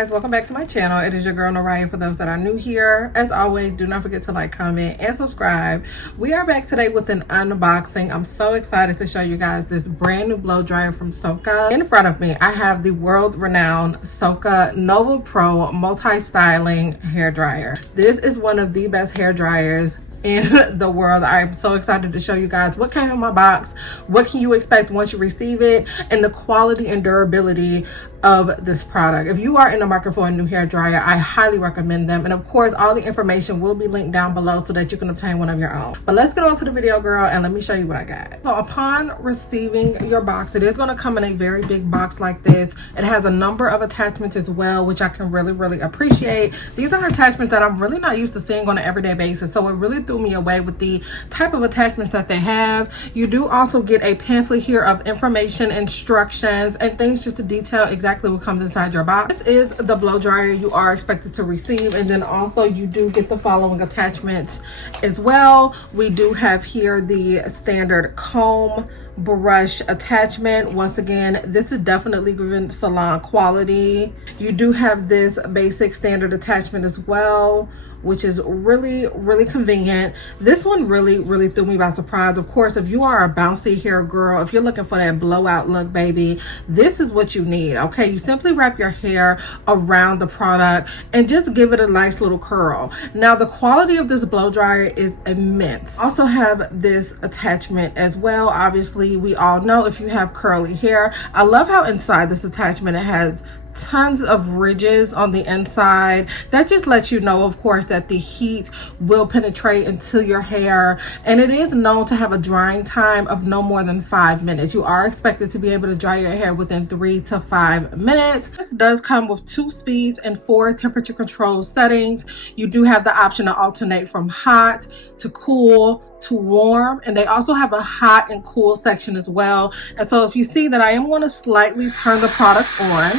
guys, welcome back to my channel. It is your girl Nickolee. For those that are new here, as always, do not forget to like, comment, and subscribe. We are back today with an unboxing. I'm so excited to show you guys this brand new blow dryer from Soocas. In front of me, I have the world-renowned Soocas Nova Pro multi-styling hair dryer. This is one of the best hair dryers in the world. I'm so excited to show you guys what came in my box, what can you expect once you receive it, and the quality and durability of this product. If you are in the market for a new hair dryer, I highly recommend them, and of course all the information will be linked down below so that you can obtain one of your own. But let's get on to the video, girl, and let me show you what I got. So upon receiving your box, it is going to come in a very big box like this. It has a number of attachments as well, which I can really appreciate. These are attachments that I'm really not used to seeing on an everyday basis, so it really threw me away with the type of attachments that they have. You do also get a pamphlet here of information, instructions, and things just to detail exactly what comes inside your box. This is the blow dryer you are expected to receive, and then also you do get the following attachments as well. We do have here the standard comb brush attachment. Once again, this is definitely given salon quality. You do have this basic standard attachment as well, which is really convenient. This one really threw me by surprise. Of course, if you are a bouncy hair girl, if you're looking for that blowout look, baby, this is what you need. Okay, you simply wrap your hair around the product and just give it a nice little curl. Now, the quality of this blow dryer is immense. Also have this attachment as well. Obviously, we all know if you have curly hair. I love how inside this attachment it has tons of ridges on the inside. That just lets you know, of course, that the heat will penetrate into your hair, and it is known to have a drying time of no more than 5 minutes. You are expected to be able to dry your hair within 3 to 5 minutes. This does come with 2 speeds and 4 temperature control settings. You do have the option to alternate from hot to cool to warm, and they also have a hot and cool section as well. And so if you see that I am going to slightly turn the product on,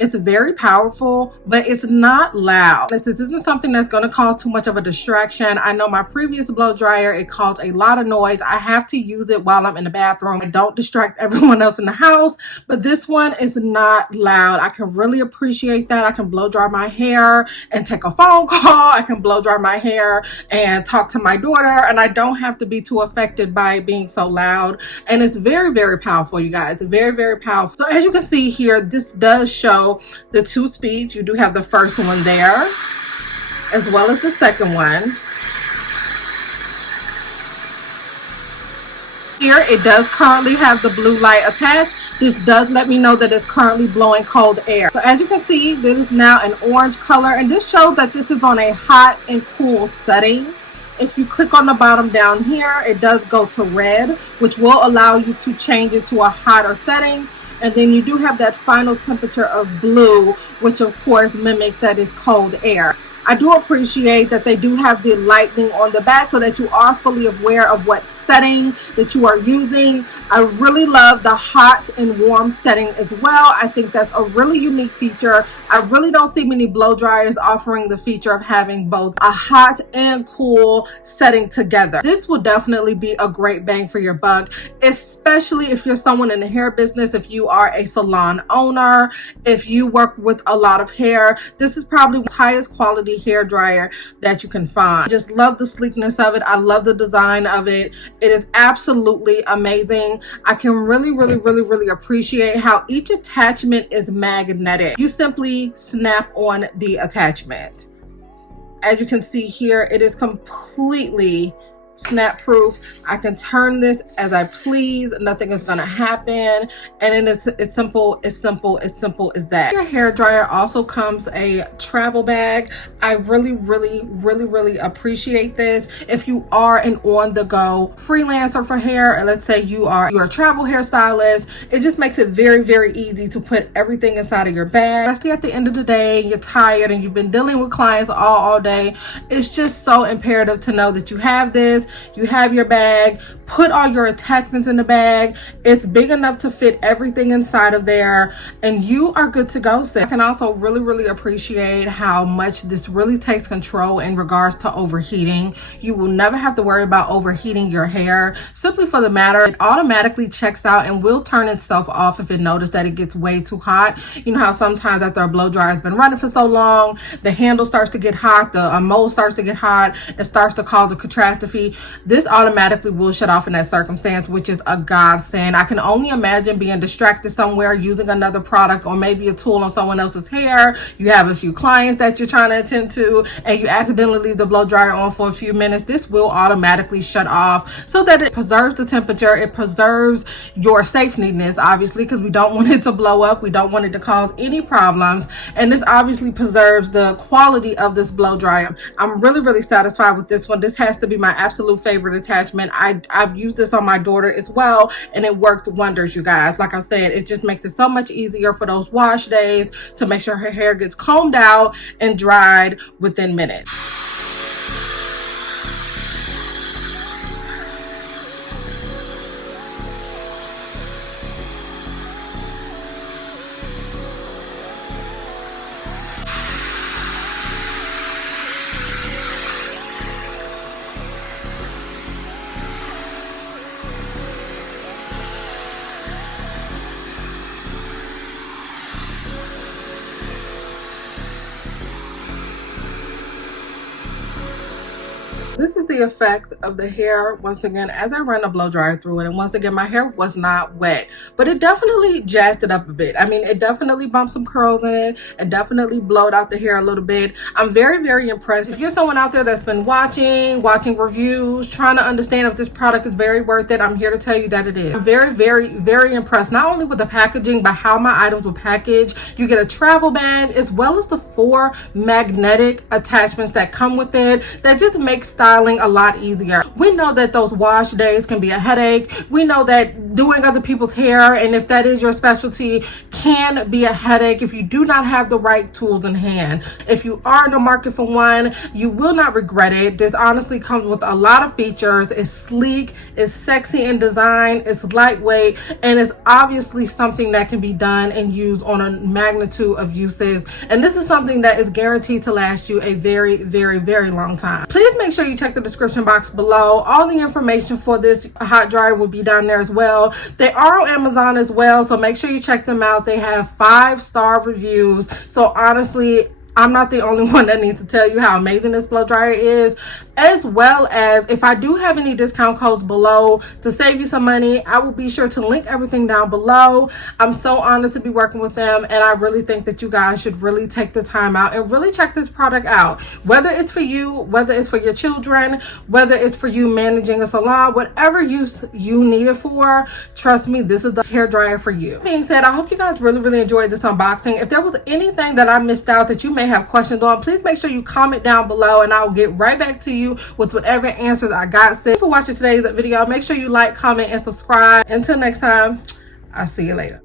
it's very powerful, but it's not loud. This isn't something that's going to cause too much of a distraction. I know my previous blow dryer, it caused a lot of noise. I have to use it while I'm in the bathroom. I don't distract everyone else in the house, but this one is not loud. I can really appreciate that. I can blow dry my hair and take a phone call. I can blow dry my hair and talk to my daughter, and I don't have to be too affected by it being so loud. And it's very powerful, you guys. Very powerful. So as you can see here, this does show the 2 speeds. You do have the first one there as well as the second one. Here it does currently have the blue light attached. This does let me know that it's currently blowing cold air. So as you can see, this is now an orange color, and this shows that this is on a hot and cool setting. If you click on the bottom down here, it does go to red, which will allow you to change it to a hotter setting. And then you do have that final temperature of blue, which of course mimics that is cold air. I do appreciate that they do have the lighting on the back so that you are fully aware of what setting that you are using. I really love the hot and warm setting as well. I think that's a really unique feature. I really don't see many blow dryers offering the feature of having both a hot and cool setting together. This will definitely be a great bang for your buck, especially if you're someone in the hair business, if you are a salon owner, if you work with a lot of hair. This is probably the highest quality hair dryer that you can find. I just love the sleekness of it. I love the design of it. It is absolutely amazing. I can really appreciate how each attachment is magnetic. You simply snap on the attachment. As you can see here, it is completely snap proof. I can turn this as I please. Nothing is going to happen, and it is as simple as that. Your hair dryer also comes a travel bag. I really appreciate this. If you are an on-the-go freelancer for hair, and let's say you're a travel hairstylist, it just makes it very easy to put everything inside of your bag, especially at the end of the day. You're tired and you've been dealing with clients all day. It's just so imperative to know that you have this. this, you have your bag, put all your attachments in the bag. It's big enough to fit everything inside of there, and you are good to go. So I can also really appreciate how much this really takes control in regards to overheating. You will never have to worry about overheating your hair, simply for the matter it automatically checks out and will turn itself off if it notices that it gets way too hot. You know how sometimes after a blow dryer has been running for so long, the handle starts to get hot, the mold starts to get hot, it starts to cause a catastrophe. This automatically will shut off in that circumstance, which is a godsend. I can only imagine being distracted somewhere using another product or maybe a tool on someone else's hair. You have a few clients that you're trying to attend to and you accidentally leave the blow dryer on for a few minutes. This will automatically shut off so that it preserves the temperature, it preserves your safetyness, obviously, because we don't want it to blow up, we don't want it to cause any problems, and this obviously preserves the quality of this blow dryer. I'm really satisfied with this one. This has to be my absolute favorite attachment. I've used this on my daughter as well, and it worked wonders, you guys. Like I said, it just makes it so much easier for those wash days to make sure her hair gets combed out and dried within minutes. This is the effect of the hair, once again, as I ran a blow dryer through it. And once again, my hair was not wet, but it definitely jazzed it up a bit. I mean, it definitely bumped some curls in it. It definitely blowed out the hair a little bit. I'm very impressed. If you're someone out there that's been watching reviews, trying to understand if this product is very worth it, I'm here to tell you that it is. I'm very impressed, not only with the packaging, but how my items were packaged. You get a travel bag as well as the 4 magnetic attachments that come with it that just makes styling a lot easier. We know that those wash days can be a headache. We know that doing other people's hair, and if that is your specialty, can be a headache if you do not have the right tools in hand. If you are in the market for one, you will not regret it. This honestly comes with a lot of features. It's sleek, it's sexy in design, it's lightweight, and it's obviously something that can be done and used on a magnitude of uses. And this is something that is guaranteed to last you a very long time. Please make sure you check the description box below. All the information for this hot dryer will be down there as well. They are on Amazon as well, so make sure you check them out. They have 5-star reviews. So honestly, I'm not the only one that needs to tell you how amazing this blow dryer is, as well as if I do have any discount codes below to save you some money, I will be sure to link everything down below. I'm so honored to be working with them, and I really think that you guys should really take the time out and really check this product out. Whether it's for you, whether it's for your children, whether it's for you managing a salon, whatever use you need it for, trust me, this is the hair dryer for you. That being said, I hope you guys really enjoyed this unboxing. If there was anything that I missed out that you may have questions on, please make sure you comment down below and I will get right back to you with whatever answers I got. Thank you for watching today's video. Make sure you like, comment, and subscribe. Until next time, I'll see you later.